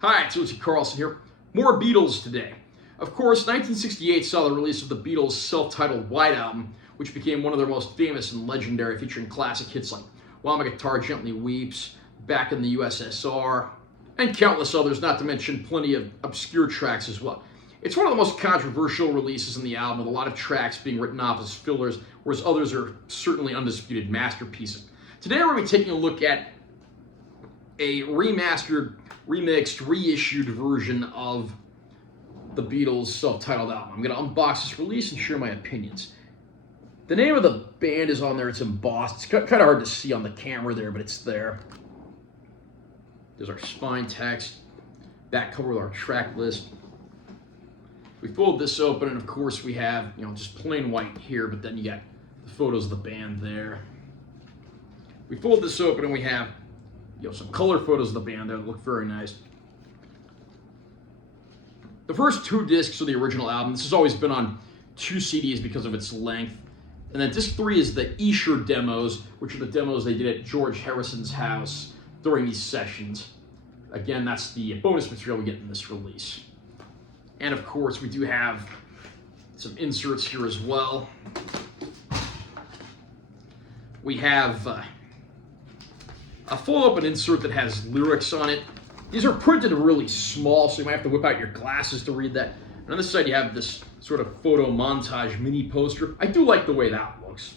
Hi, it's Lucy Carlson here. More Beatles today. Of course, 1968 saw the release of the Beatles' self-titled White Album, which became one of their most famous and legendary, featuring classic hits like While My Guitar Gently Weeps, Back in the USSR, and countless others, not to mention plenty of obscure tracks as well. It's one of the most controversial releases in the album, with a lot of tracks being written off as fillers, whereas others are certainly undisputed masterpieces. Today we're going to be taking a look at a remastered, remixed, reissued version of the Beatles' self-titled album. I'm going to unbox this release and share my opinions. The name of the band is on there. It's embossed. It's kind of hard to see on the camera there, but it's there. There's our spine text, back cover with our track list. We fold this open, and of course we have, just plain white here, but then you got the photos of the band there. We fold this open, and we have, some color photos of the band there that look very nice. The first two discs are the original album. This has always been on 2 CDs because of its length. And then disc 3 is the Esher demos, which are the demos they did at George Harrison's house during these sessions. Again, that's the bonus material we get in this release. And of course, we do have some inserts here as well. We have a full open insert that has lyrics on it. These are printed really small, so you might have to whip out your glasses to read that. And on this side, you have this sort of photo montage mini poster. I do like the way that looks.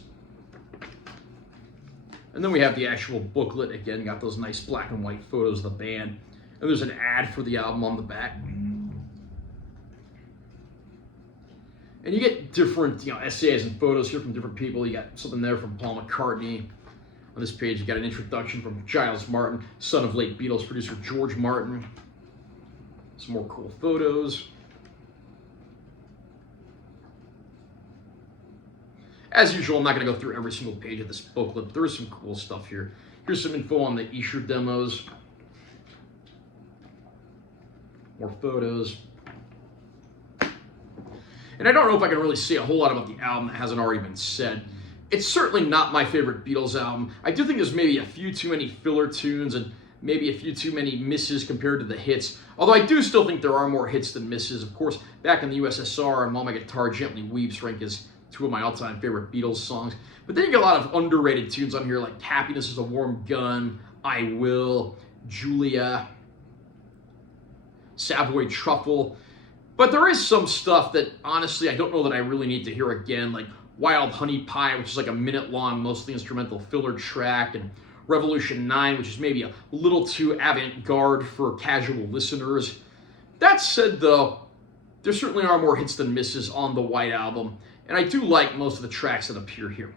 And then we have the actual booklet. Again, got those nice black and white photos of the band. And there's an ad for the album on the back. And you get different, essays and photos here from different people. You got something there from Paul McCartney. On this page, you got an introduction from Giles Martin, son of late Beatles producer George Martin. Some more cool photos. As usual, I'm not going to go through every single page of this booklet, but there is some cool stuff here. Here's some info on the Esher demos. More photos. And I don't know if I can really say a whole lot about the album that hasn't already been said. It's certainly not my favorite Beatles album. I do think there's maybe a few too many filler tunes and maybe a few too many misses compared to the hits. Although I do still think there are more hits than misses. Of course, Back in the USSR and While My Guitar Gently Weeps rank as 2 of my all-time favorite Beatles songs. But then you get a lot of underrated tunes on here, like Happiness is a Warm Gun, I Will, Julia, Savoy Truffle. But there is some stuff that, honestly, I don't know that I really need to hear again, like Wild Honey Pie, which is like a minute-long, mostly instrumental filler track, and Revolution 9, which is maybe a little too avant-garde for casual listeners. That said, though, there certainly are more hits than misses on the White Album, and I do like most of the tracks that appear here.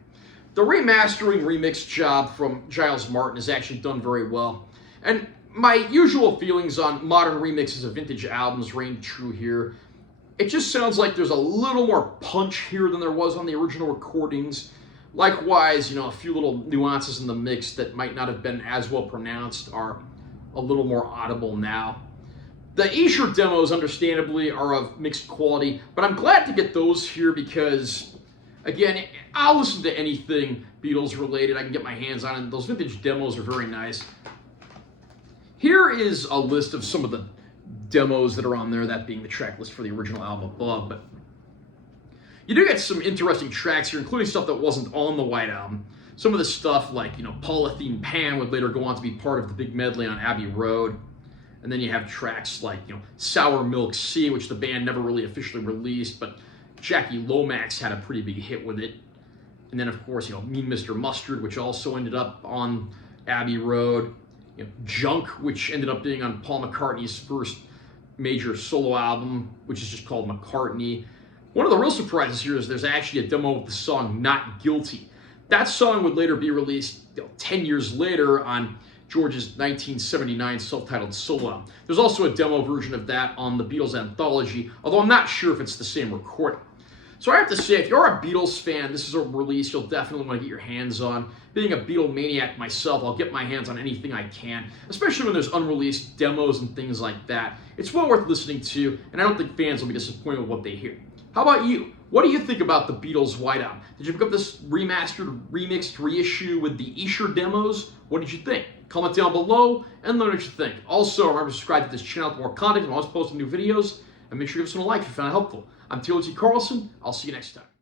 The remastering remix job from Giles Martin is actually done very well, and my usual feelings on modern remixes of vintage albums reign true here. It just sounds like there's a little more punch here than there was on the original recordings. Likewise, a few little nuances in the mix that might not have been as well pronounced are a little more audible now. The Esher demos, understandably, are of mixed quality, but I'm glad to get those here because, again, I'll listen to anything Beatles related I can get my hands on, and those vintage demos are very nice. Here is a list of some of the demos that are on there, that being the track list for the original album above, but you do get some interesting tracks here, including stuff that wasn't on the White Album. Some of the stuff like, Polythene Pan would later go on to be part of the big medley on Abbey Road. And then you have tracks like, Sour Milk Sea, which the band never really officially released, but Jackie Lomax had a pretty big hit with it. And then, of course, Mean Mr. Mustard, which also ended up on Abbey Road. Junk, which ended up being on Paul McCartney's first major solo album, which is just called McCartney. One of the real surprises here is there's actually a demo of the song Not Guilty. That song would later be released 10 years later on George's 1979 self-titled solo album. There's also a demo version of that on the Beatles anthology, although I'm not sure if it's the same recording. So I have to say, if you're a Beatles fan, this is a release you'll definitely want to get your hands on. Being a Beatlemaniac myself, I'll get my hands on anything I can, especially when there's unreleased demos and things like that. It's well worth listening to, and I don't think fans will be disappointed with what they hear. How about you? What do you think about the Beatles White Album? Did you pick up this remastered, remixed reissue with the Esher demos? What did you think? Comment down below and let me know what you think. Also, remember to subscribe to this channel for more content. I'm always posting new videos. And make sure you give us a like if you found it helpful. I'm T. Carlson. I'll see you next time.